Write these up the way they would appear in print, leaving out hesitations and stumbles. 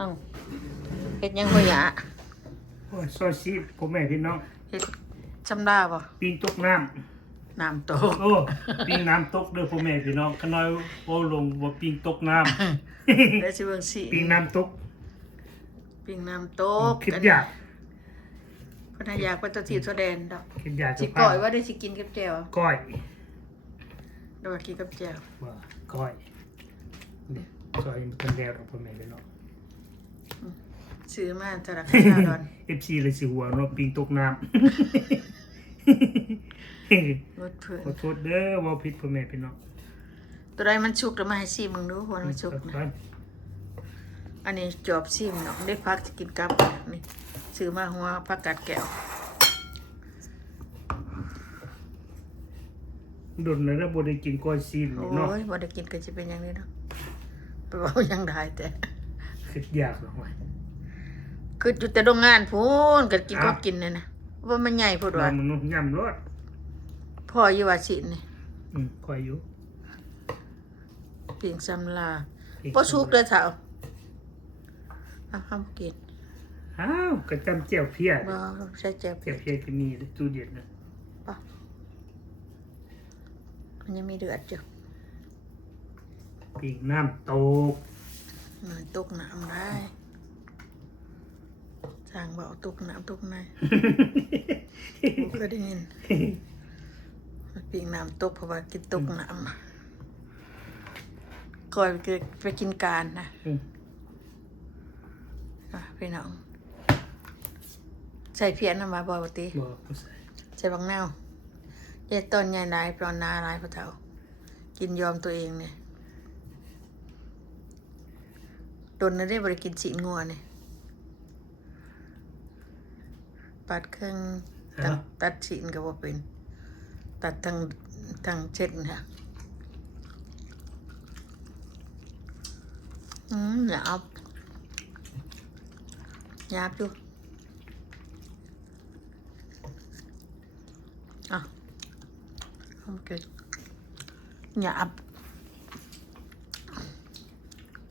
อ้าวเฮ็ดยังบ่หยาโอ้ยซอยซีพ่อแม่พี่น้องเฮ็ดจำได้บ่ปิ้งตกน้น้ำตกำโอ้ปิ้งน้ำตกเด้อพ่อแม่พี่น้องขน้อยโอ้ลงว่าปิ้งตกน้เดี๋ยวสิเบิ่งสิำปิ้งน้ำตกปิ้งน้ำตกคิดอยากเพิ่นอยากไปตะทีตัวแดนดอกคิดอยากสิก้อยว่าได้สิกินกับแจ่วก้อยดอกกินกับแจ่วว่าก้อยนี่ซอยมันเป็นแล้วพ่อแม่พี่น้องซื้อมาตลาดข้าวดอน FC เลยสิหัวเนาะปิ้งตกน้ำรถเพิ่นขอโทษเด้อว่าผิดพ่อแม่พี่น้องตัวใดมันสุกแล้วมาให้ซิมึงดูว่ามันสุกนะอันนี้จอบซิมเนาะได้พักสิกินกับนี่ซื้อมาหัวผักกาดแก้วโดนแล้วนะบ่ได้กินก้อยซีนเนาะโอ้ยบ่ได้กินก็สิเป็นอย่างนี้เนาะไปเว้ายังได้แต่คิดอยากเนาะคืออยู่แต่โรงงานพูนก็กินก็กินเนี่ยนะว่ามันใหญ่พูดว่ามันยำรสพ่ออยู่ว่าสินี่คอยอยู่ปิ่งซ้ำลาบ่สุกเด้อเฒ่าเอาห้ามกินอ้าวกระจำเจียวเพี้ยบ่ใส่แจ่วเจียวเพี้ยที่มีในตู้เย็นนะป่ะมันยังมีเดือดอยู่ปีกน้ำตกมันตกน้ำได้จางบ่ตกน้ำตกในบ่เคยได้ยินปิ่งน้ำตกเพราะว่ากินตกน้ำก่อยไปกินการนะพี่น้องใส่เพี้ยนน้ำมาบ่ปกติใส่บางแนวเย็ดต้นใหญ่หลายปลอนนาหลายพระเฒ่ากินยอมตัวเองเนี่ยโดนได้บริกินสีงัวเนี่ยปัดเครื่องตัดสีนก็บ่เป็นตัดทางเช็ดค่ะหยาบอยู่โอเคหยาบ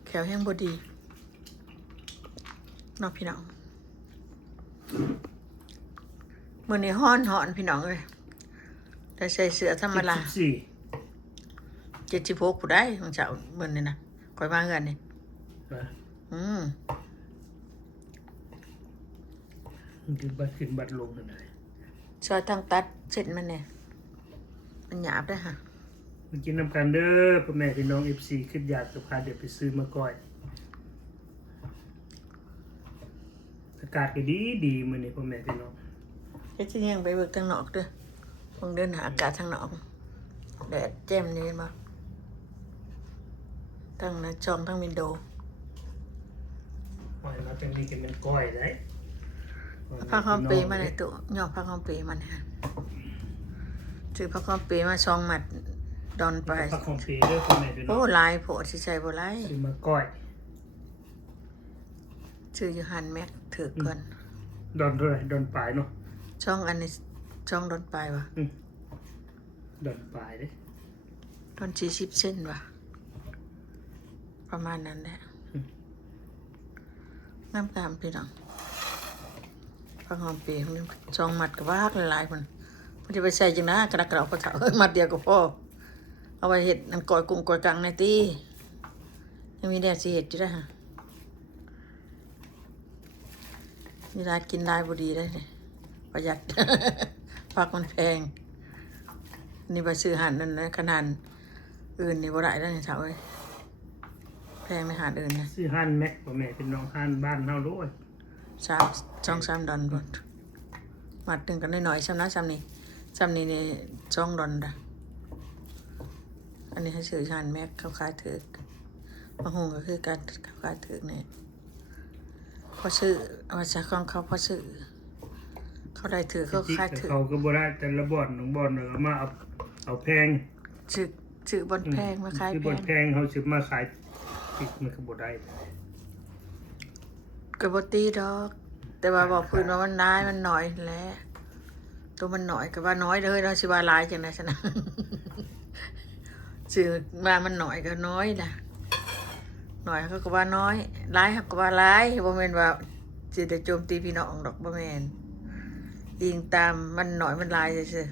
แขวแห้งบดีน้องพี่น้องมื้อนี้ฮ้อนพี่น้องเอ้ยแต่ใส่เสื้อธรรมดา76ผู้ใดของเจ้ามื้อนี้นะข่อยมาเฮือนนี่คือบัดขึ้นบัดลงนั่นแหละซอยทางตัดเสร็จมันเนี่ยมันหยาบได้ค่ะมากินน้ำกันเด้อพ่อแม่พี่น้อง FC คิดอยากจะพาเด็กไปซื้อมาก่อยอากาศก็ดีมื้อนี้พ่อแม่พี่น้องจะยังไปเบิกทางนอกเด้อคงเดินหาอากาศทางนอกแดดแจ่มนี่มาทั้งนะช่องทั้งวินโดว์เราจะมีกันเป็นก้อยได้ผ้าคอมเปมาในตู้หยอกผ้าคอมเปมาเนี่ยถือผ้าคอมเปมา2 หมัดดอนไปผักของปีด้วยพ่อแม่พี่น้องโอ้ลายโผล่สิใส่บ่ลายซื้อมาก้อยชื่ออยู่หันแม็กถือก่อนดอนเท่าไหร่ดอนปลายเนาะช่องอันนี้ช่องดอนปลายวะดอนปลายเด้ดอน40 เซนวะประมาณนั้นแหละน้ำกามพี่น้องผักหอมเปียกนี่2 หมัดกับว่าหลายๆมันจะไปใส่จังนะกระดักกระเอากระเถาหมัดเดียวก็พอเอาไปเห็ดนั่นก่อยกุ้งก่อยกังในตียังมีแดดสิเห็ดอยู่ได้ฮะนี่ร้านกินได้บุดีได้เลยประหยัด ผักมันแพงนี่ไปซื้อหั่นนั่นนะขนาดอื่นนี่บ่ได้แล้วเนี่ยเถาเอ้ยแพงในหาดอื่นนะซื้อหั่นแม็กพ่อแม่เป็นน้องหั่นบ้านเฮาด้วย3 ดอนก่อนหมัดหนึ่งกันน้อยๆซ้ำนะซ้ำนี่นี่2 ดอนนะอันนี้ให้ซื้อหั่นแม็กเขาขายถือกบางหงก็คือการเขาขายถือกเนี่ยพอซื้อเอาจากของเขาพอซื้อเขาได้ถือเขาขายถือเขาก็บ่ได้แต่ละบ่อนน้องบ่อนมาเอาแพงซื้อบนแพงมาขายแพงบ่อนแพงเขาซื้อมาขายติดมันก็บ่ได้ก็บ่ตีดอกแต่ว่าบอกพื้นว่ามันน้อยมันน้อยแหละตัวมันน้อยก็ว่าน้อยเลยเนาะสิว่าหลายจังได๋ซะนะซื้อมามันน้อยก็น้อยล่ะ หน่อยเขาก็ว่าน้อยร้ายเขาก็ว่าร้ายบ่แม่นว่าสิได้โจมตีพี่น้องดอกบ่แม่นอิงตามมันหน่อยมันร้ายซื่อ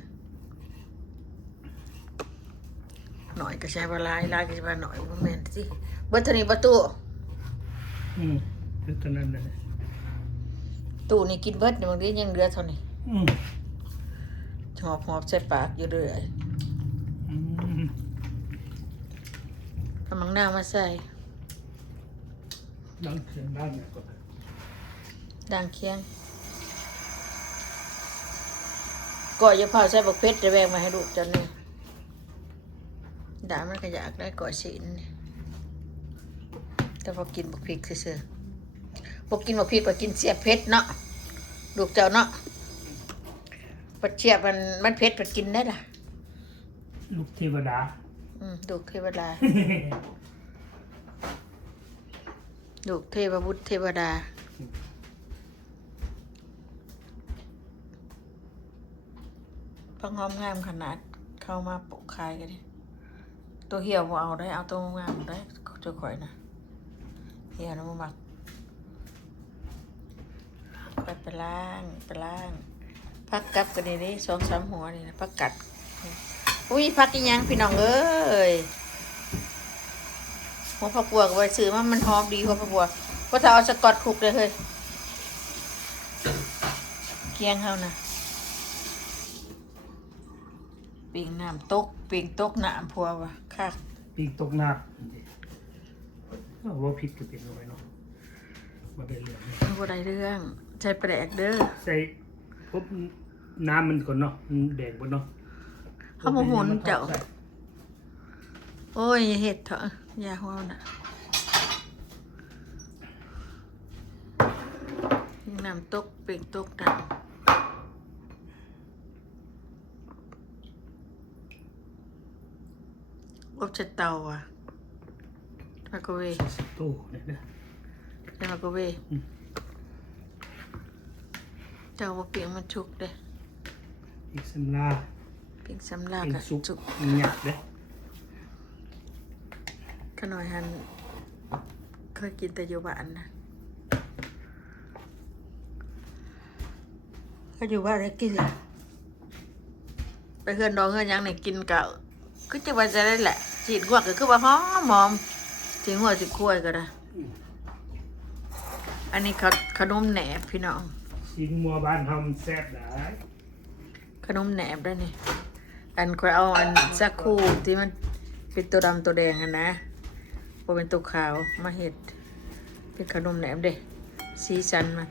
ๆหน่อยก็ใช้ว่าร้ายร้ายก็ใช้ว่าหน่อยบ่แม่นสิเบิดเท่านี้บ่ตู้ คือตอนนั้นน่ะ ตู้นี่กินเบิดบางทียังเหลือเท่านี้ อืม หอบใส่ปากอยู่เรื่อย อืม เอามังนาวมาใส่ ดังเสียงบ้านเนี่ยก่อน ด่างเคียงก่อยอย่าเผาใส่บักเพชรจะแบ่งมาให้ลูกจันนี่ด่ามันก็อยากได้ก่อยศีลนี่แต่พอกินบักพริกซื่อๆพอกินบักพริกก็กินเสียบเพชรเนาะลูกเจ้าเนาะปัดเชียบมันเพชรปัดกินได้ล่ะ ลูกเทวดา ลูกเทวดา ลูกเทวบุตรเทวดาพังหอมงามขนาดเข้ามาปลูกขายกันดิตัวเหี่ยวบ่เอาได้เอาตัวงามได้จะข่อยนะเหี่ยวนะบ่มักไปล้างพักกับกันนี่ดิ2-3หัวนี่นะพักกัดอุ้ยพักอีหยังพี่น้องเอ้ยหัวผักบัวก็ไปซื้อมามันหอมดีหัวผักบัวเพราะถ้าเอาสกอตคลุกเลยเฮ้ยเคียงเฮานะปิงน้ำตกปิงตกน้ำพัววะค่ะ ปีกตกหนักว่าผิดก็เป็นเอาไว้เนาะมาได้เรื่อง มันบ่ได้เรื่องใช้แปลกเด้อ ใส่พบน้ำมันก่อนเนาะมันแดงบนเนาะ เขาบ่หุนเจ้าโอ้ยอย่าเฮ็ดเถอะอย่าหัวน่ะปิงน้ำตกปิงตกน้ำอบใช้เตาอ่ะไมโครเวฟ ตู้เนี่ยนะ ใช้ไมโครเวฟเจ้าว่าเปียงมันชุกเด้ อีกสำลา เปียงสำลา เป็น กะ ซุป จุก หยาบเลย ขน่อยหันเคยกินแต่อยู่บ้านนะก็อยู่บ้านได้กินล่ะไปเฮือนดองเฮือนหยังนี่กินกะคือจะว่าจะได้แหละจีดหัวก็คือว่าหอมจีดหัวสิคุ้ยก็ได้อันนี้ขนมแหนบพี่น้อง ชิ้นมัวบ้านทำแซ่บได้ ขนมแหนบได้นี่อันคอยเอาอันสักคู่ที่มันเป็นตัวดำตัวแดงอะนะบ่เป็นตัวขาวมาเฮ็ดเป็นขนมแหนบเด้สีสันมัน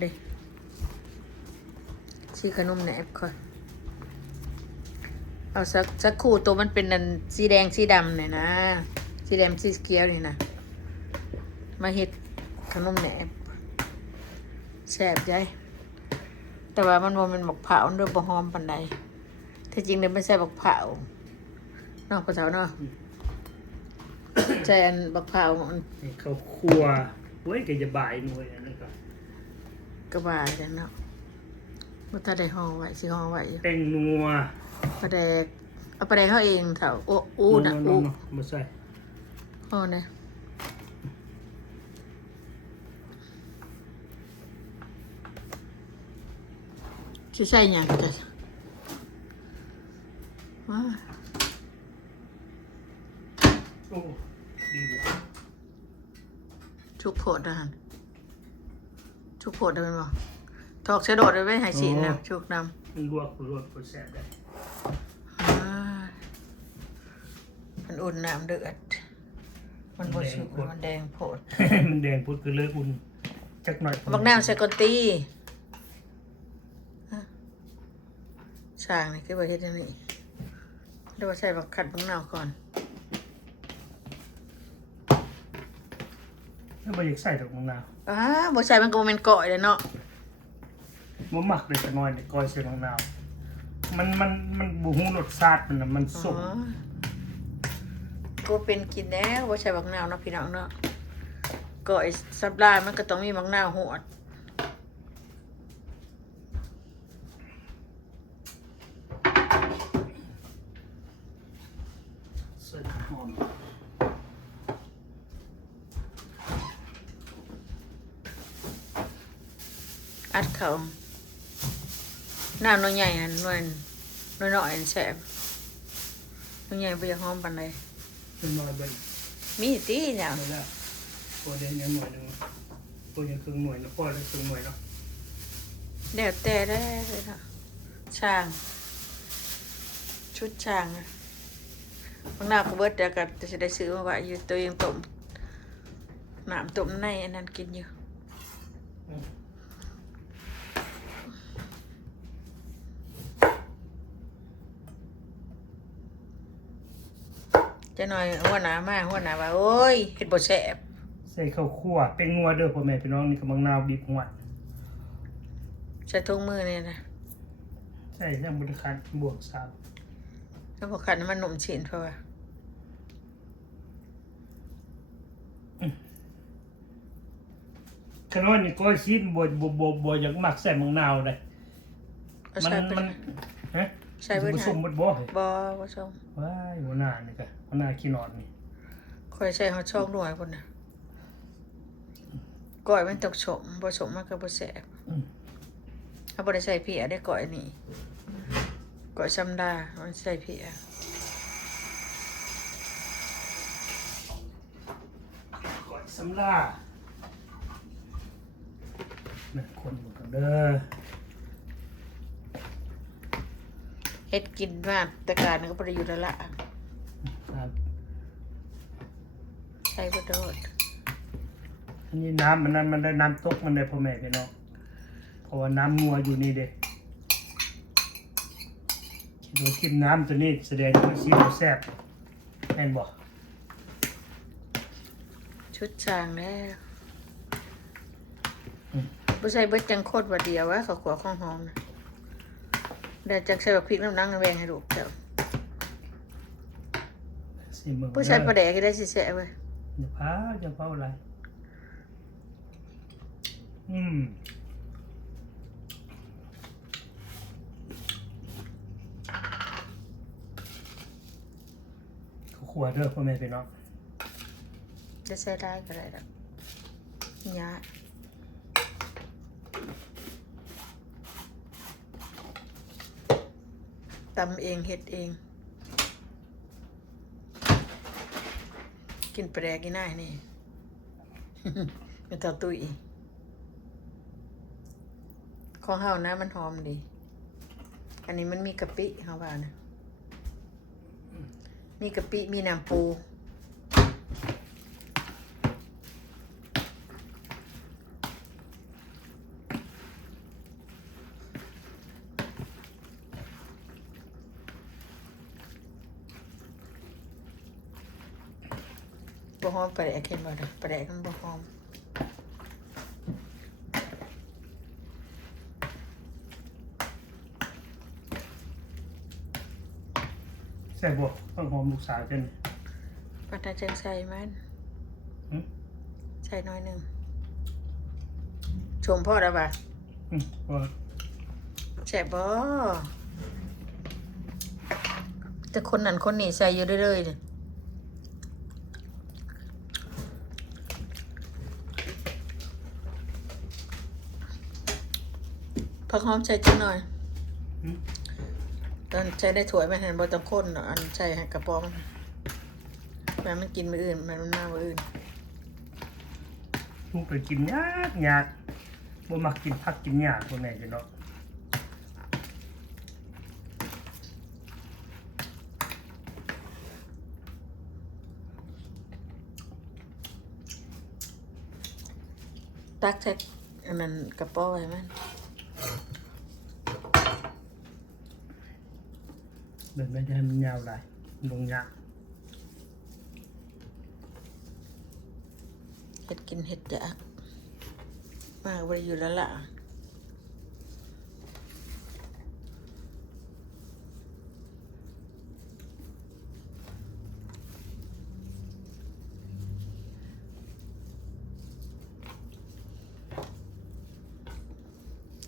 เด้สีขนมแหนบค่อยเอาสักคู่ตัวมันเป็นอันสีแดงสีดำเนี่ยนะสีแดงสีเขียวนี่นะมาเฮ็ดขนมแหนบแซ่บใจแต่ว่ามันบ่แม่นบักเผาวมันด้วยบ่หอมปานใดแท้จริงเนี่ยไม่ใช่บักเผาวเนาะพ่อเฒ่าเนาะใช่อันบักเผาวมัน ให้เขาครัวเว้ยก็จะบ่ายหน่วยอันนั้นก็ ก็ว่าจังเนาะบ่ทันได้ห่อไว้สิห่อไว้อยู่ แป้งนัว ปลาแดกเอาปลาแดกเฮาเองเฒ่าโอ้อู้น่ะ นั อู้ วๆมาใส่ ห่อเนี่ยสิใส่หยังจ้ะว้า โอ้ดีว่ะ ชุกโพดหั่นชุกโพดได้แม่นบ่ถอกใส่โดดได้ไว้ให้สีน้ำชุกน้ำ มันลวกก็แซ่บได้ มันอุ่นน้ำเดือด มันบดสุกมันแดงโผด มันแดงพุดก็เลยอุ่นจักหน่อย บักน้ำใส่กอนตีฮะช่างนี่คือว่าเฮ็ดจังนี้เดี๋ยวว่าใส่บักขัดบักนาวก่อน แล้วบ่อยากใส่ดอกมะนาว บ่ใส่มันก็บ่แม่นก่อยเลยเนาะ บ่หมักเลยจักหน่อยนี่ก้อยใส่มะนาวมันบ่ฮู้รสชาติมันน่ะมัน อ๋ ส้ม อก็เป็นกินแล้วบ่ใส่บักนาวเนาะพี่น้องเนาะก่อยสับลายมันก็ต้องมีบักนาวโหด ใส่หอม อัดเขาน้ำน้อยใหญ่อันน้อยน้อยอันแสบน้อยใหญ่ไปหอมปานใด เป็นน้อยเบิ่ง มีตีอย่าง เอาละพอเดี๋ยวยังหน่วยหนึงตัวยังครึ่งหน่วยนะพอแล้วครึ่งหน่วยเนาะ เดี๋ยวแต่ได้เลยค่ะช่าง ชุดช่างอะบางหน้าก็เบิดเดี๋ยวก็จะได้ซื้อมาไว้อยู่ตัวเองต้มน้ำต้มในอันนั้นกินอยู่จะหน่อยหัวหน้ามาหัวหน้าว่าโอ้ยเห็ดบดแสบ ใส่ข้าวคั่วเป็นงัวเด้อพ่อแม่พี่น้องนี่กำลังนาวบีบหัว ใส่ถุงมือเนี่ยนะ ใส่ยังบริการบวกสาม แล้วพอขันมันหนุ่มฉีนเพราะว่า ขนมนี่ก็ซีนบ่อยากมักใส่มังนาวเลย เอา มัน ใส่ไป มันฮะ ใส่เบิด ผ หา สมหมดบ่เฮ้ย บอผสม ว้ายหัวหน้านี่ก็หัวหน้าขี้นอนนี่ คอยใส่เขาช่องหน่วยคนน่ะก่อยมันตกฉมผสมมากกับบดแสบ อืม ถ้าบริใส่เพียได้ก่อยนี่ก่อยซ้ำดามันใส่เพีย ก่อยสำลานะคนหมดกันเด้อ เฮ็ดกินมาแต่การก็ประยุทธ์แล้วละ ครับ ใส่บดโดด อันนี้น้ำมันได้น้ำตกมันได้พ่อแม่พี่น้องเพราะว่าน้ำงัวอยู่นี่เด้โดยกินน้ำตัวนี้แสดงว่าซีบ่แซ่บแม่นบ่ ชุดจางแล้วบ่ใส่เบิดจังโคตรว่าเดียววะเขาขวข้องหอมนะเดี๋ยวจังใส่บักพริกน้ำนังแวงให้ลูกเจ้า สิมึง ผู้ใส่ปลาแดกก็ได้สิแซ่เว้ย อย่าเผาอะไรเขาขัวเด้อพ่อแม่พี่น้อง จะใส่ได้ก็ได้ดอกยะตำเองเฮ็ดเอง กินปลาแดกกินได้นี่ เป็นเตาตุ้ยของเฮานะมันหอมดี อันนี้มันมีกะปิเฮาว่านะมีกะปิมีน้ำปูบ่หอมปลาแดกเห็นบ่นะปลาแดกมันบ่หอม ใส่บ่ต้องหอมลูกสาวเจ้านี่ ปัตตาจังใส่มัน หึ ใส่น้อยหนึ่งชมพ่อแล้วป่ะ บ่ แซ่บบ่แต่คนนั้นคนนี้ใส่อยู่เรื่อยๆเลยผักหอมใส่จังหน่อย หึ ตอนใช้ได้ถ้วยไม่เห็นบ่ต้องข้นเนาะอันใส่ให้กระป๋องมันกินมื้ออื่นมันมามื้ออื่น ลูกไปกินยากบ่มักกินผักกินหญ้าพ่อแม่พี่น้อง ตักใส่อันนั้นกระป๋องไว้มัน เดินไปให้มันยาวหลายลงยาก เฮ็ดกินเฮ็ดจะมากบ่ได้อยู่แล้วล่ะ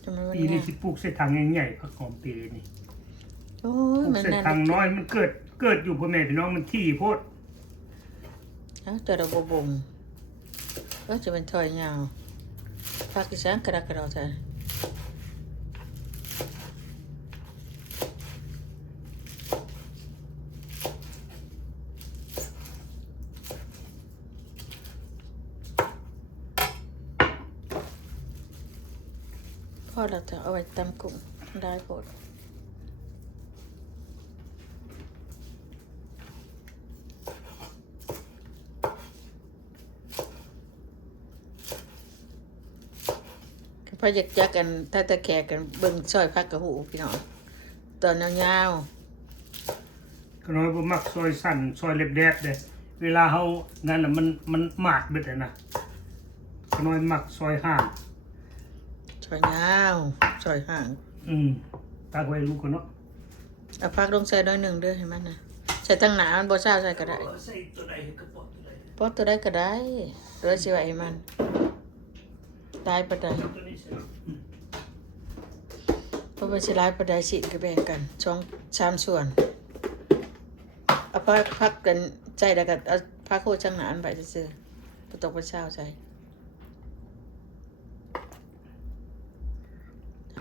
ทำไมวัน ปีนี้ นี้ สิปลูกใส่ถังใหญ่ๆผักหอมปีนี่ โอ้ ป ย ลูก มัน ใส่ นั่น ถังน้อยมันเกิดอยู่พ่อแม่พี่น้องมันที่โพด เอาตัวเราบ่งก็จะเป็นถอยยาวภาคอีสานกระดักกระดอแท้ อแล้วจะเอาไว้ตำกุ้งได้โปรดพออยากจักกันถ้าตะแคกันเบิ่งซอยพักกระหูพี่น้องตอนยาว ก็น้อยบ่มักซอยสั้นซอยเล็บแดดเด้เวลาเฮานั่นน่ะมันหมาดเบิดเลยนะก็น้อยมักซอยห่าง ๆซอยยาวซอยห่าง ตักไว้ลูกก็เนาะ เอาพักลงใส่น้อยหนึ่งเด้อให้มันนะใส่ทั้งหนามันบ่ซ่าใส่ก็ได้ ใส่ตัวใดก็ปอตัวใด เพราะตัวได้ก็ได้ตัวสิไว้ให้มันได้ปะได้ ตัวนี้ใส่ เพราะว่าสิหลายปะได้สิก็แบ่งกัน2-3ส่วนเอาพักกันใจแล้วก็เอาพักโคจังหนาอันไปซื่อๆบ่ต้องไปซ่าใส่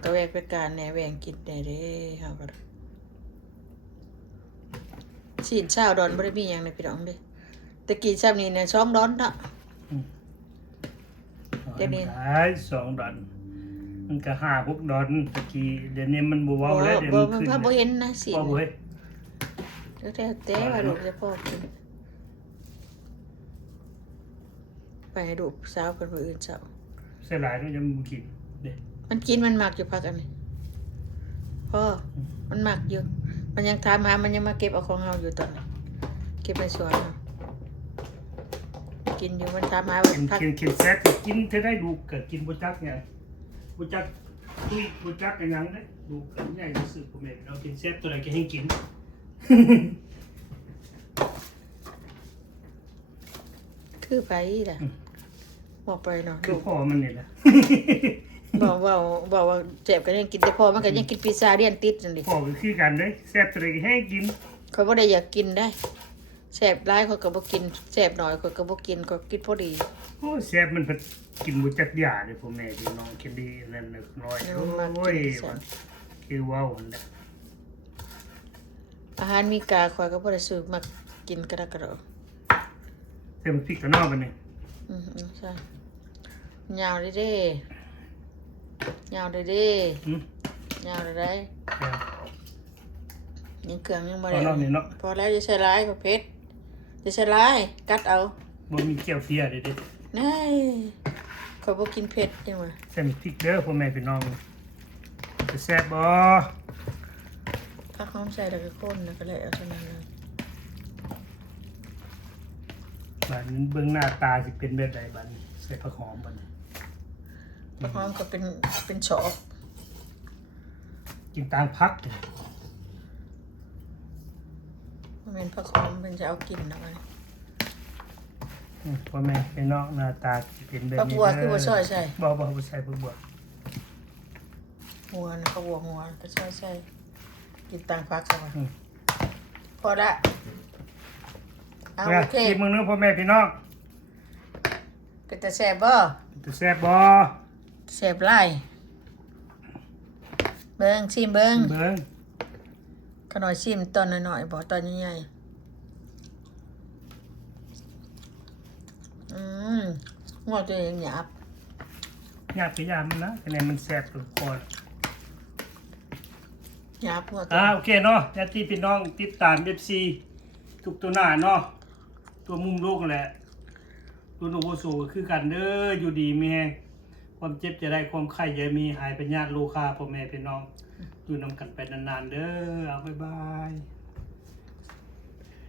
ก็แวกไปการแหน่แวงกินแหน่เด้เฮาก็สินเช้าดอนบ่ได้มีหยังในพี่น้องเด้ตะกี้ซ้ำนี้เนี่ย2ดอนเนาะ เดี๋ยวนี้ ได้2 ดอนมันก็5-6 ดอนตะกี้เดี๋ยวนี้มันบ่เว้าแล้วเดี๋ยว บ่ มัน มัน ขึ้น พาบ่เห็นนะสิ พอบ่เฮ้ย แล้วแต่ว่าลูกจะพ่อกินไปให้ลูกสาวกันมื้ออื่นเช้า ใส่หลายมันจะบ่กินเด้ มันกินมันมักอยู่พักอันนี้พ่อมันมักอยู่ มันยังถามหามันยังมาเก็บเอาของเฮาอยู่ตอนนี้เก็บในสวนเฮากินอยู่มันถามหาว่า กิน พัก กินแซ่บกินเท่าได้ลูกก็กินบ่จักหยังบ่จักตุ้ยบ่จักกันหยังเด้ลูกก็ใหญ่รู้สึกบ่แม่นเรากินแซ่บตัวใดก็ให้กิน คือไปล่ะบอกไปเนาะ คื ลู อก พ่อมันนี่แหละ บอกว่าเจ็บก็ยังกินแต่พอมันก็ยังกินพิซซ่าเรียนติดจังดิ พ่อก็คือกันเด้แซ่บตัวใดก็ให้กิน เขาบ่ได้อยากกินได้แซ่บหลายเขาก็บ่กินแซ่บน้อยเขาก็บ่กินก็กินพอดี โอ้แซ่บมันเพิ่นกินบ่จักยาเด้พ่อแม่พี่น้องคิดดีนั่นน่ะน้อยโอ้ยคือเว้าหั่นแหละ อาหารมีกาข่อยก็บ่ได้ซื้อมากินกระดกกระดอก เต็มพริกกับนอกบัดนี้ ใช่ยาวเด้ยาวเด้ อืม ยาวได้ เอา ยังเครื่องยังบ่ เอา ได้ นอกนี่เนาะ พอแล้วจะใส่หลายก็เผ็ดจะใส่หลายกัดเอา บ่มีเกี๊ยวเฟียเด้เด้ นี่ข่อยบ่กินเผ็ดจังว่า ใส่พริกเด้อพ่อแม่พี่น้องจะแซ่บบ่ ผักหอมใส่แล้วก็คนแล้วก็แล้วเท่านั้นเลย บัดนี้เบิ่งหน้าตาสิเป็นแบบใดบัดนี้ใส่ผักหอมบัดนี้ ผักหอมก็เป็นชอบ กินตามพักเด้อ มันเป็นผักหอมเป็นจะเอากินนะมัน พ่อแม่พี่น้องหน้าตาสิเป็นแบบ ผัก นี้ บัวคือบ่ซอยใส่ บ่ใส่ผักบัว หัวนะผักบัวหัวก็ซอยใส่กินตังผักซะว่า อืม พอละเอา เนี่ย โอเค กินมื้อนึงพ่อแม่พี่น้อง เป็นแต่แซ่บบ่ จะแซ่บบ่ แซ่บหลายเบิ่งชิมเบิ่ง เบิ่ง ขน่อยชิมตอนน้อยๆบ่ตอนใหญ่ๆงอตัวเองหยาบ ยากคือยามมันนะคะแนนมันแซ่บทุกคน หยาบงอตัว โอเคเนาะญาติพี่น้องติดตาม FC ทุกตัวหน้าเนาะตัวมุมโลกนั่นแหละตัวโนโวโซก็คือกันเด้ออยู่ดีมีแฮงความเจ็บจะได้ความไข้อย่ามีหายเป็นญาติโลคาพ่อแม่พี่น้องอยู่นำกันไปนานๆเด้อเอาบ๊ายบาย